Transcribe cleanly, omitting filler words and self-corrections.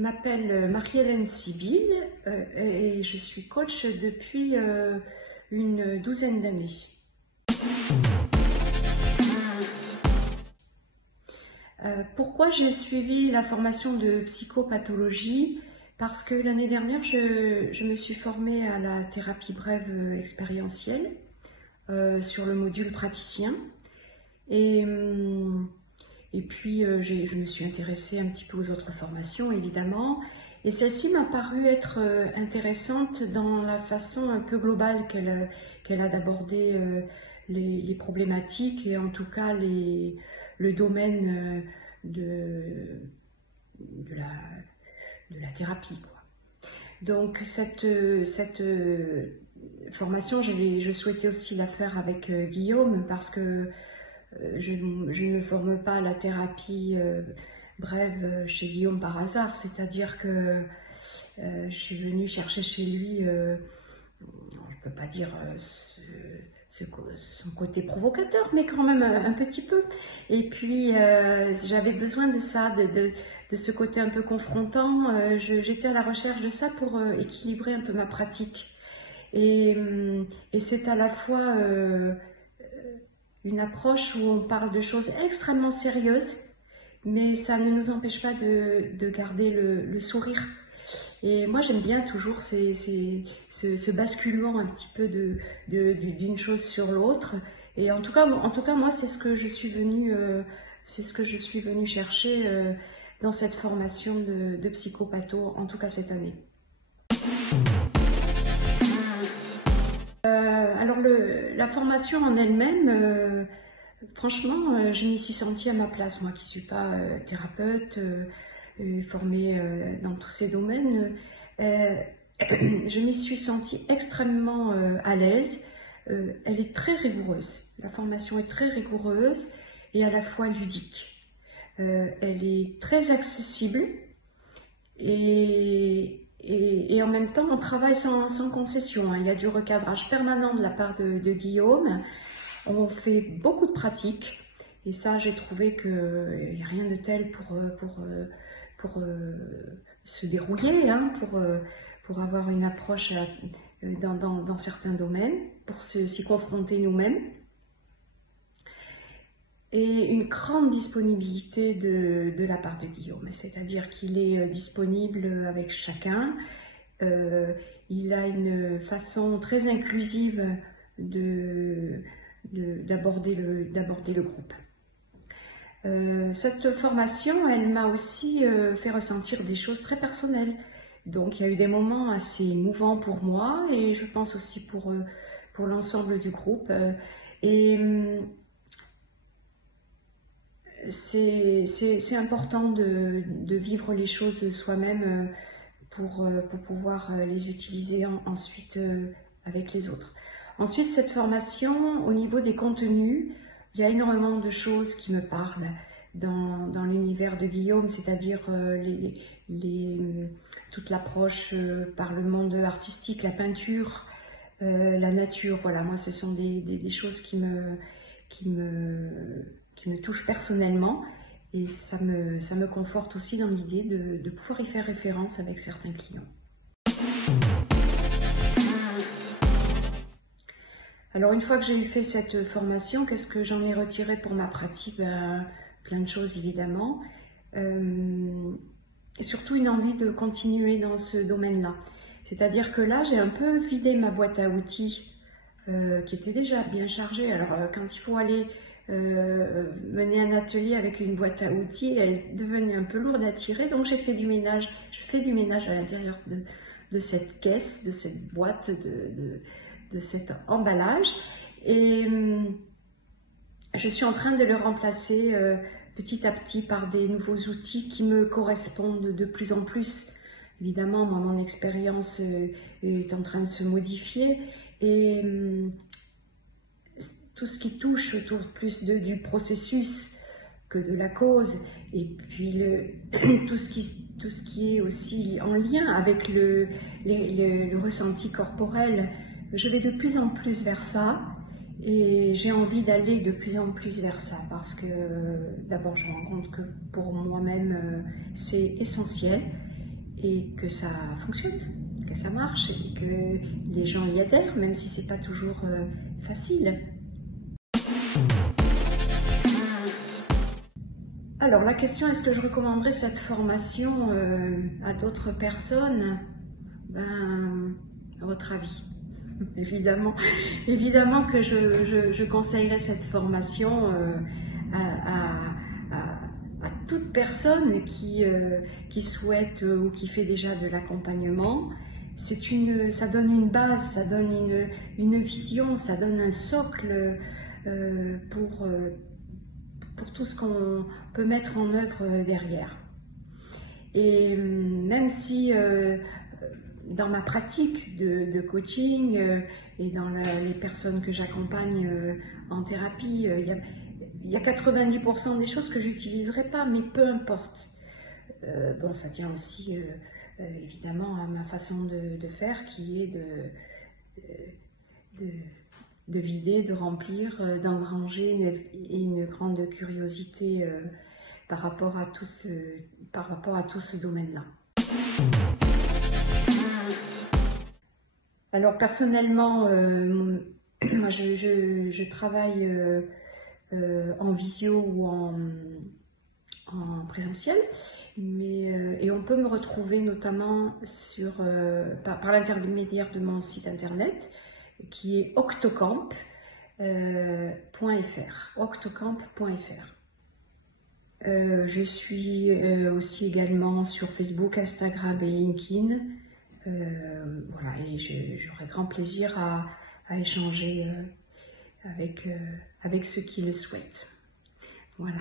m'appelle Marie-Hélène Sibyl et je suis coach depuis une douzaine d'années. Pourquoi j'ai suivi la formation de psychopathologie? Parce que l'année dernière, je me suis formée à la thérapie brève expérientielle sur le module praticien. Et puis, je me suis intéressée un petit peu aux autres formations, évidemment. Et celle-ci m'a paru être intéressante dans la façon un peu globale qu'elle a d'aborder les problématiques et en tout cas le domaine de la thérapie, quoi. Donc, cette formation, je souhaitais aussi la faire avec Guillaume parce que je ne me forme pas à la thérapie brève chez Guillaume par hasard, c'est-à-dire que je suis venue chercher chez lui, je ne peux pas dire son côté provocateur, mais quand même un petit peu. Et puis j'avais besoin de ça, de ce côté un peu confrontant. J'étais à la recherche de ça pour équilibrer un peu ma pratique. Et c'est à la fois une approche où on parle de choses extrêmement sérieuses, mais ça ne nous empêche pas de garder le sourire. Et moi, j'aime bien toujours ce basculement un petit peu d'une chose sur l'autre. Et en tout cas, moi, c'est ce que je suis venue, chercher dans cette formation de psychopatho, en tout cas cette année. Alors la formation en elle-même, franchement, je m'y suis sentie à ma place, moi qui ne suis pas thérapeute, formée dans tous ces domaines. Je m'y suis sentie extrêmement à l'aise. Elle est très rigoureuse, la formation est très rigoureuse et à la fois ludique. Elle est très accessible et en même temps, on travaille sans concession. Il y a du recadrage permanent de la part de Guillaume. On fait beaucoup de pratiques. Et ça, j'ai trouvé qu'il n'y a rien de tel pour se dérouiller, hein, pour avoir une approche dans certains domaines, pour s'y confronter nous-mêmes. Et une grande disponibilité de la part de Guillaume, c'est-à-dire qu'il est disponible avec chacun. Il a une façon très inclusive d'aborder le groupe. Cette formation, elle m'a aussi fait ressentir des choses très personnelles. Donc il y a eu des moments assez émouvants pour moi et je pense aussi pour l'ensemble du groupe. C'est important de vivre les choses soi-même pour pouvoir les utiliser ensuite avec les autres. Ensuite, cette formation, au niveau des contenus, il y a énormément de choses qui me parlent dans l'univers de Guillaume, c'est-à-dire toute l'approche par le monde artistique, la peinture, la nature. Voilà, moi, ce sont des choses qui me touchent personnellement et ça me conforte aussi dans l'idée de pouvoir y faire référence avec certains clients. Alors une fois que j'ai fait cette formation, qu'est-ce que j'en ai retiré pour ma pratique? Plein de choses évidemment, et surtout une envie de continuer dans ce domaine-là. C'est-à-dire que là, j'ai un peu vidé ma boîte à outils qui était déjà bien chargée. Alors quand il faut aller mener un atelier avec une boîte à outils, elle devenait un peu lourde à tirer, donc j'ai fait du ménage. Je fais du ménage à l'intérieur de cette caisse, de cette boîte, de cet emballage, et je suis en train de le remplacer petit à petit par des nouveaux outils qui me correspondent de plus en plus. Évidemment, moi, mon expérience est en train de se modifier et tout ce qui touche autour plus du processus que de la cause, et puis tout ce qui est aussi en lien avec le ressenti corporel. Je vais de plus en plus vers ça et j'ai envie d'aller de plus en plus vers ça parce que d'abord je me rends compte que pour moi-même c'est essentiel et que ça fonctionne, que ça marche et que les gens y adhèrent, même si c'est pas toujours facile. Alors la question, est-ce que je recommanderais cette formation à d'autres personnes? Ben, à votre avis? Évidemment que je conseillerais cette formation à toute personne qui souhaite ou qui fait déjà de l'accompagnement. Ça donne une base, ça donne une vision, ça donne un socle pour tout ce qu'on peut mettre en œuvre derrière. Et même si dans ma pratique de coaching et dans les personnes que j'accompagne en thérapie, il y a 90% des choses que j'utiliserai pas, mais peu importe. Bon, ça tient aussi évidemment à ma façon de faire, qui est de vider, de remplir, d'engranger une grande curiosité par rapport à tout ce domaine-là. Alors personnellement, moi je travaille en visio ou en présentiel, et on peut me retrouver notamment par l'intermédiaire de mon site internet qui est octocamp.fr. Je suis aussi également sur Facebook, Instagram et LinkedIn. Voilà, et j'aurai grand plaisir à échanger avec ceux qui le souhaitent. Voilà.